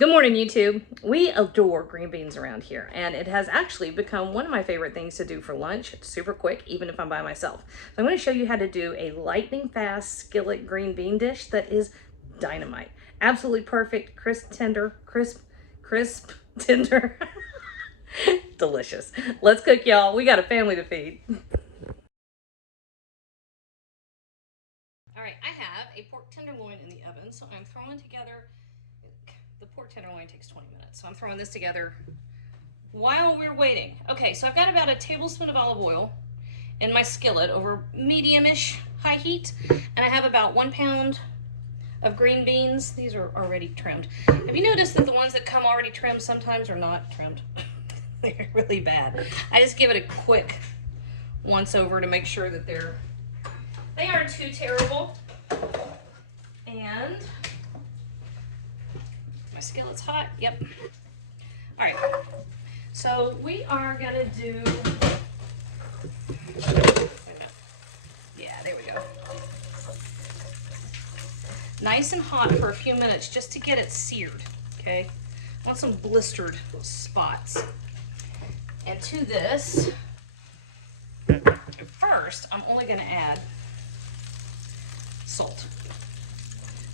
Good morning, YouTube. We adore green beans around here, and it has actually become one of my favorite things to do for lunch. It's super quick, even if I'm by myself. So I'm going to show you how to do a lightning fast skillet green bean dish that is dynamite. Absolutely perfect, crisp, tender, crisp, tender. Delicious. Let's cook, y'all. We got a family to feed. All right, I have a pork tenderloin in the oven, so I'm throwing together. The pork tenderloin takes 20 minutes, so I'm throwing this together while we're waiting. Okay, so I've got about a tablespoon of olive oil in my skillet over medium-ish high heat, and I have about 1 pound of green beans. These are already trimmed. Have you noticed that the ones that come already trimmed sometimes are not trimmed? They're really bad. I just give it a quick once over to make sure that they aren't too terrible. And my skillet's hot. Yep. All right. So we are gonna do. Yeah, there we go. Nice and hot for a few minutes just to get it seared. Okay. I want some blistered spots. And to this, first, I'm only gonna add salt.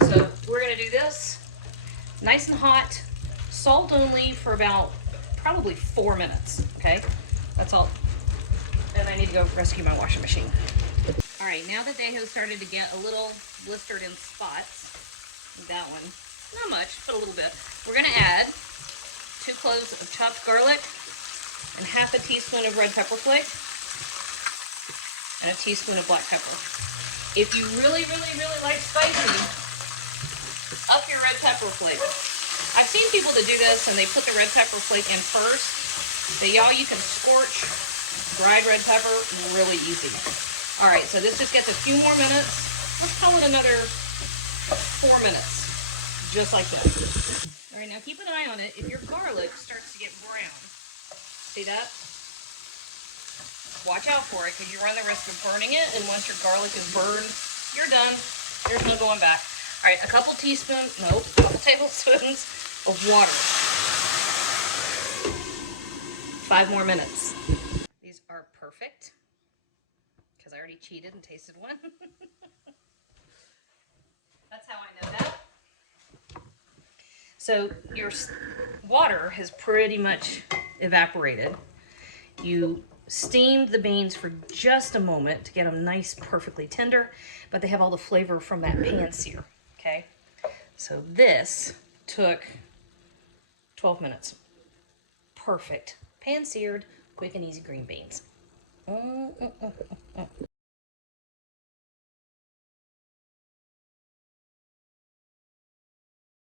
So we're gonna do this nice and hot, salt only for about probably 4 minutes, okay? That's all. And I need to go rescue my washing machine. All right, now that they have started to get a little blistered in spots, that one, not much, but a little bit, we're gonna add 2 cloves of chopped garlic and half a teaspoon of red pepper flakes and a teaspoon of black pepper. If you really like spicy, up your red pepper flake. I've seen people that do this and they put the red pepper flake in first, but y'all, you can scorch dried red pepper really easy. All right, so this just gets a few more minutes. Let's call it another 4 minutes, just like that. All right, now keep an eye on it. If your garlic starts to get brown, see that? Watch out for it because you run the risk of burning it, and once your garlic is burned, you're done. There's no going back. All right, a couple tablespoons of water. 5 more minutes. These are perfect because I already cheated and tasted one. That's how I know that. So your water has pretty much evaporated. You steamed the beans for just a moment to get them nice, perfectly tender, but they have all the flavor from that pan sear, okay? So this took 12 minutes. Perfect. Pan seared, quick and easy green beans.